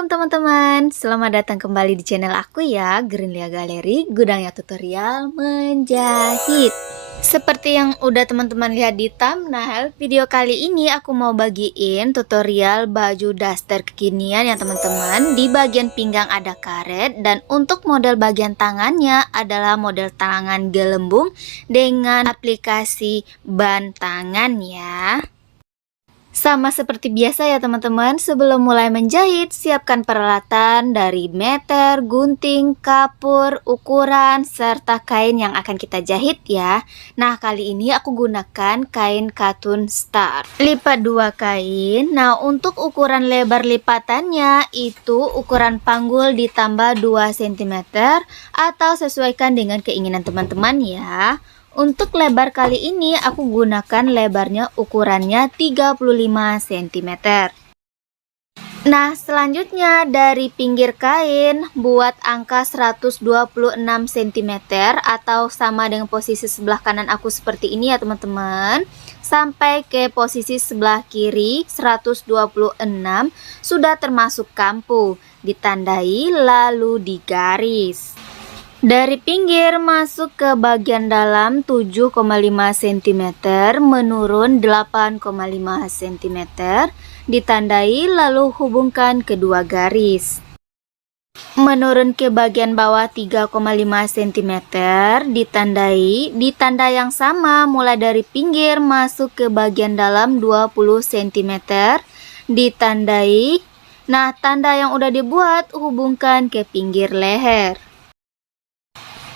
Assalamualaikum teman-teman, selamat datang kembali di channel aku ya, Grinlia Galeri, gudangnya tutorial menjahit. Seperti yang udah teman-teman lihat di thumbnail, video kali ini aku mau bagiin tutorial baju daster kekinian ya teman-teman. Di bagian pinggang ada karet, dan untuk model bagian tangannya adalah model tangan gelembung dengan aplikasi ban tangan ya. Sama seperti biasa ya teman-teman, sebelum mulai menjahit, siapkan peralatan dari meter, gunting, kapur, ukuran, serta kain yang akan kita jahit ya. Nah, kali ini aku gunakan kain katun star. Lipat dua kain. Nah, untuk ukuran lebar lipatannya itu ukuran panggul ditambah 2 cm atau sesuaikan dengan keinginan teman-teman ya. Untuk lebar kali ini aku gunakan lebarnya ukurannya 35 cm. Nah, selanjutnya dari pinggir kain buat angka 126 cm atau sama dengan posisi sebelah kanan aku seperti ini ya teman-teman. Sampai ke posisi sebelah kiri 126 sudah termasuk kampu, ditandai lalu digaris. Dari pinggir masuk ke bagian dalam 7,5 cm menurun 8,5 cm, ditandai lalu hubungkan kedua garis. Menurun ke bagian bawah 3,5 cm, ditandai di tanda yang sama mulai dari pinggir masuk ke bagian dalam 20 cm, ditandai. Nah, tanda yang udah dibuat hubungkan ke pinggir leher.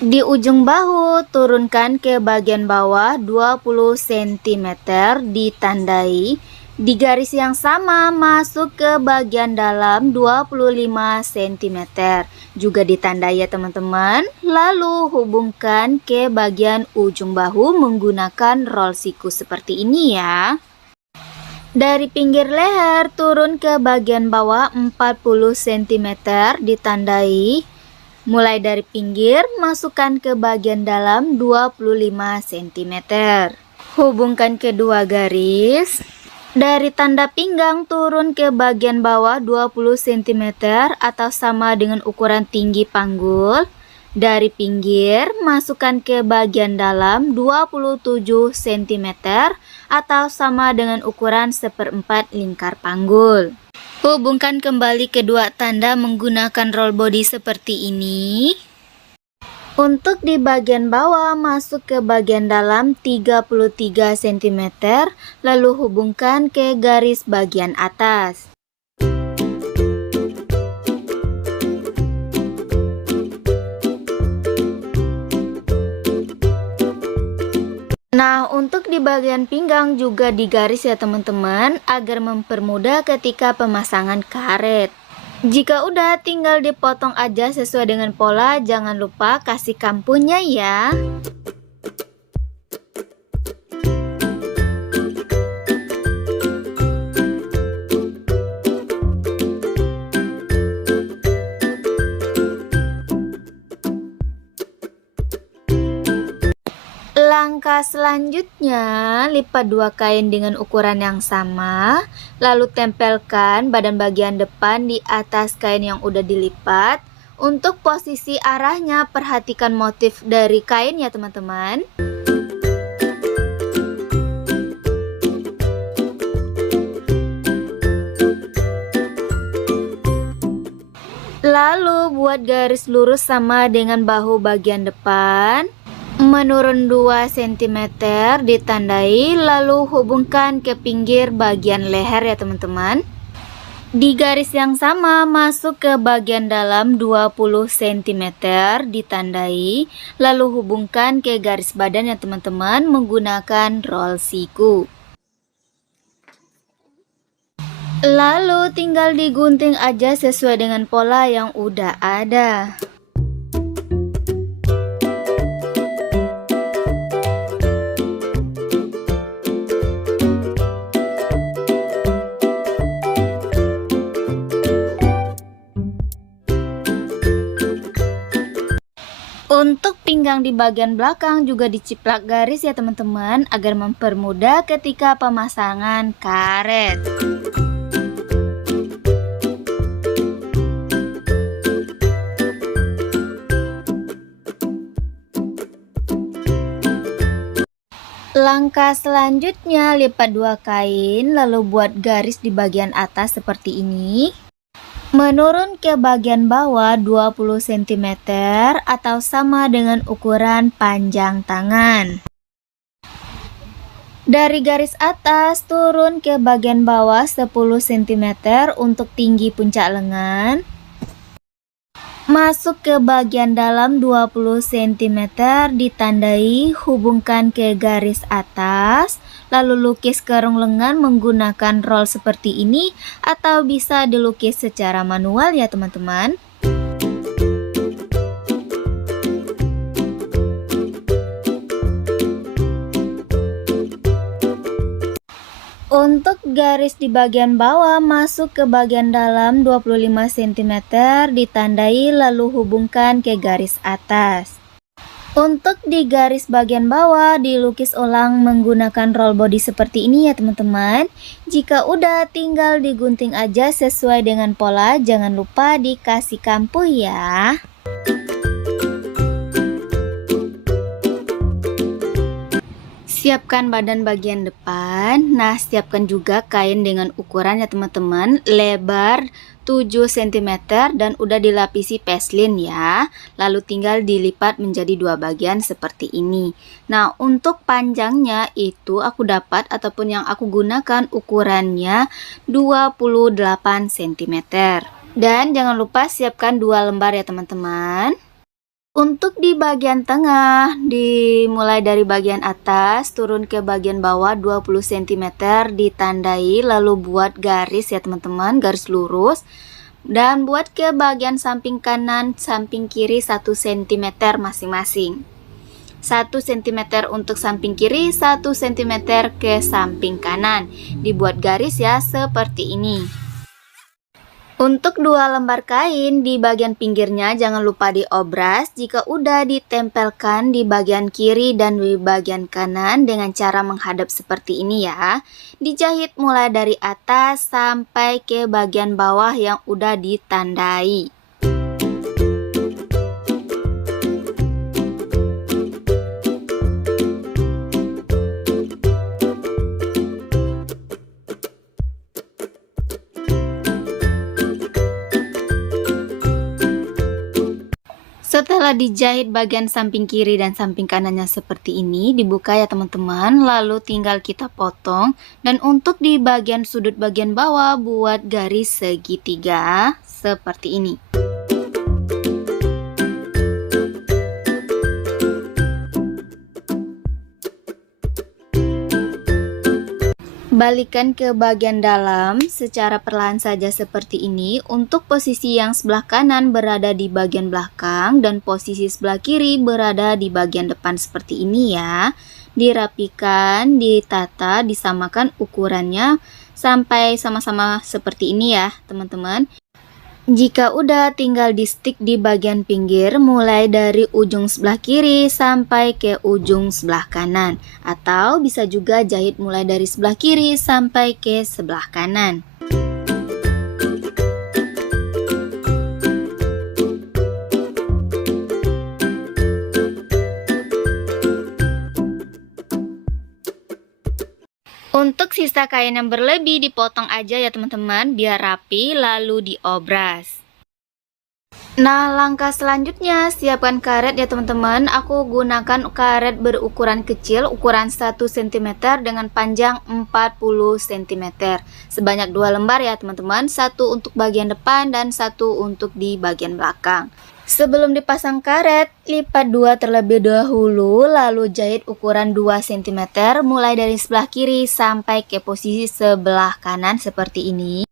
Di ujung bahu turunkan ke bagian bawah 20 cm, ditandai. Di garis yang sama masuk ke bagian dalam 25 cm, juga ditandai ya teman-teman. Lalu hubungkan ke bagian ujung bahu menggunakan roll siku seperti ini ya. Dari pinggir leher turun ke bagian bawah 40 cm, ditandai. Mulai dari pinggir, masukkan ke bagian dalam 25 cm. Hubungkan kedua garis. Dari tanda pinggang turun ke bagian bawah 20 cm atau sama dengan ukuran tinggi panggul. Dari pinggir, masukkan ke bagian dalam 27 cm atau sama dengan ukuran 1/4 lingkar panggul. Hubungkan kembali kedua tanda menggunakan roll body seperti ini. Untuk di bagian bawah masuk ke bagian dalam 33 cm, lalu hubungkan ke garis bagian atas. Nah, untuk di bagian pinggang juga digaris ya teman-teman, agar mempermudah ketika pemasangan karet. Jika udah, tinggal dipotong aja sesuai dengan pola, jangan lupa kasih kampunya ya. Langkah selanjutnya, lipat dua kain dengan ukuran yang sama, lalu tempelkan badan bagian depan di atas kain yang udah dilipat. Untuk posisi arahnya, perhatikan motif dari kain ya teman-teman. Lalu buat garis lurus sama dengan bahu bagian depan. Menurun 2 cm, ditandai, lalu hubungkan ke pinggir bagian leher ya teman-teman. Di garis yang sama masuk ke bagian dalam 20 cm, ditandai, lalu hubungkan ke garis badan ya teman-teman menggunakan roll siku. Lalu tinggal digunting aja sesuai dengan pola yang udah ada. Untuk pinggang di bagian belakang juga diciplak garis ya teman-teman, agar mempermudah ketika pemasangan karet. Langkah selanjutnya, lipat dua kain lalu buat garis di bagian atas seperti ini. Menurun ke bagian bawah 20 cm atau sama dengan ukuran panjang tangan. Dari garis atas turun ke bagian bawah 10 cm untuk tinggi puncak lengan. Masuk ke bagian dalam 20 cm, ditandai, hubungkan ke garis atas, lalu lukis kerung lengan menggunakan roll seperti ini atau bisa dilukis secara manual ya teman-teman. Untuk garis di bagian bawah masuk ke bagian dalam 25 cm, ditandai lalu hubungkan ke garis atas. Untuk di garis bagian bawah dilukis ulang menggunakan roll body seperti ini ya teman-teman. Jika udah tinggal digunting aja sesuai dengan pola, jangan lupa dikasih kampuh ya. Siapkan badan bagian depan. Nah, siapkan juga kain dengan ukuran ya teman-teman, lebar 7 cm dan udah dilapisi peslin ya. Lalu tinggal dilipat menjadi dua bagian seperti ini. Nah, untuk panjangnya itu aku dapat ataupun yang aku gunakan ukurannya 28 cm. Dan jangan lupa siapkan 2 lembar ya teman-teman. Untuk di bagian tengah, dimulai dari bagian atas, turun ke bagian bawah 20 cm, ditandai, lalu buat garis ya teman-teman, garis lurus. Dan buat ke bagian samping kanan, samping kiri 1 cm masing-masing. 1 cm untuk samping kiri, 1 cm ke samping kanan. Dibuat garis ya, seperti ini. Untuk 2 lembar kain di bagian pinggirnya jangan lupa diobras. Jika udah ditempelkan di bagian kiri dan di bagian kanan dengan cara menghadap seperti ini ya. Dijahit mulai dari atas sampai ke bagian bawah yang udah ditandai. Setelah dijahit bagian samping kiri dan samping kanannya seperti ini, dibuka ya teman-teman, lalu tinggal kita potong. Dan untuk di bagian sudut bagian bawah buat garis segitiga seperti ini. Balikkan ke bagian dalam secara perlahan saja seperti ini. Untuk posisi yang sebelah kanan berada di bagian belakang dan posisi sebelah kiri berada di bagian depan seperti ini ya. Dirapikan, ditata, disamakan ukurannya sampai sama-sama seperti ini ya teman-teman. Jika udah tinggal di stick di bagian pinggir mulai dari ujung sebelah kiri sampai ke ujung sebelah kanan. Atau bisa juga jahit mulai dari sebelah kiri sampai ke sebelah kanan. Untuk sisa kain yang berlebih dipotong aja ya teman-teman biar rapi lalu diobras. Nah, langkah selanjutnya siapkan karet ya teman-teman. Aku gunakan karet berukuran kecil, ukuran 1 cm dengan panjang 40 cm. Sebanyak 2 lembar ya teman-teman, satu untuk bagian depan dan satu untuk di bagian belakang. Sebelum dipasang karet, lipat 2 terlebih dahulu, lalu jahit ukuran 2 cm mulai dari sebelah kiri sampai ke posisi sebelah kanan seperti ini.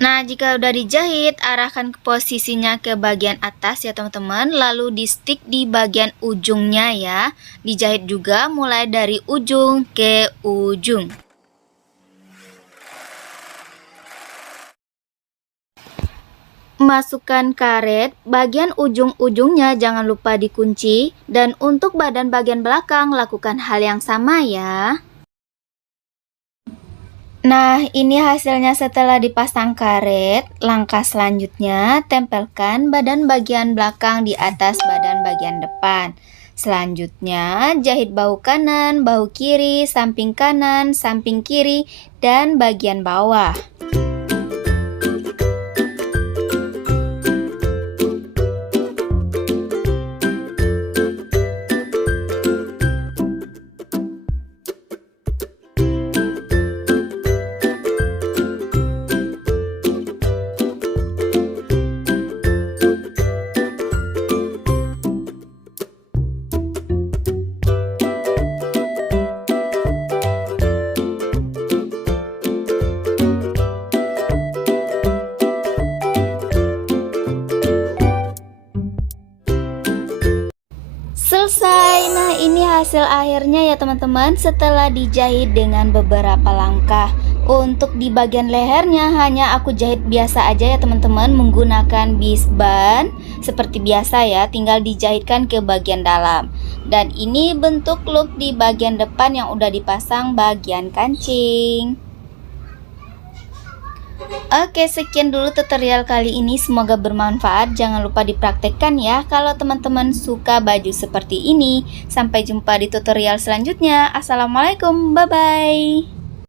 Nah, jika udah dijahit, arahkan ke posisinya ke bagian atas ya teman-teman, lalu di stick di bagian ujungnya ya. Dijahit juga mulai dari ujung ke ujung. Masukkan karet, bagian ujung-ujungnya jangan lupa dikunci, dan untuk bagian belakang lakukan hal yang sama ya. Nah, ini hasilnya setelah dipasang karet. Langkah selanjutnya, tempelkan badan bagian belakang di atas badan bagian depan. Selanjutnya, jahit bahu kanan, bahu kiri, samping kanan, samping kiri, dan bagian bawah. Selesai. Nah, ini hasil akhirnya ya teman-teman, setelah dijahit dengan beberapa langkah. Untuk di bagian lehernya hanya aku jahit biasa aja ya teman-teman, menggunakan bisban seperti biasa ya, tinggal dijahitkan ke bagian dalam. Dan ini bentuk loop di bagian depan yang udah dipasang bagian kancing. Oke, sekian dulu tutorial kali ini, semoga bermanfaat. Jangan lupa dipraktekkan ya kalau teman-teman suka baju seperti ini. Sampai jumpa di tutorial selanjutnya. Assalamualaikum, bye-bye.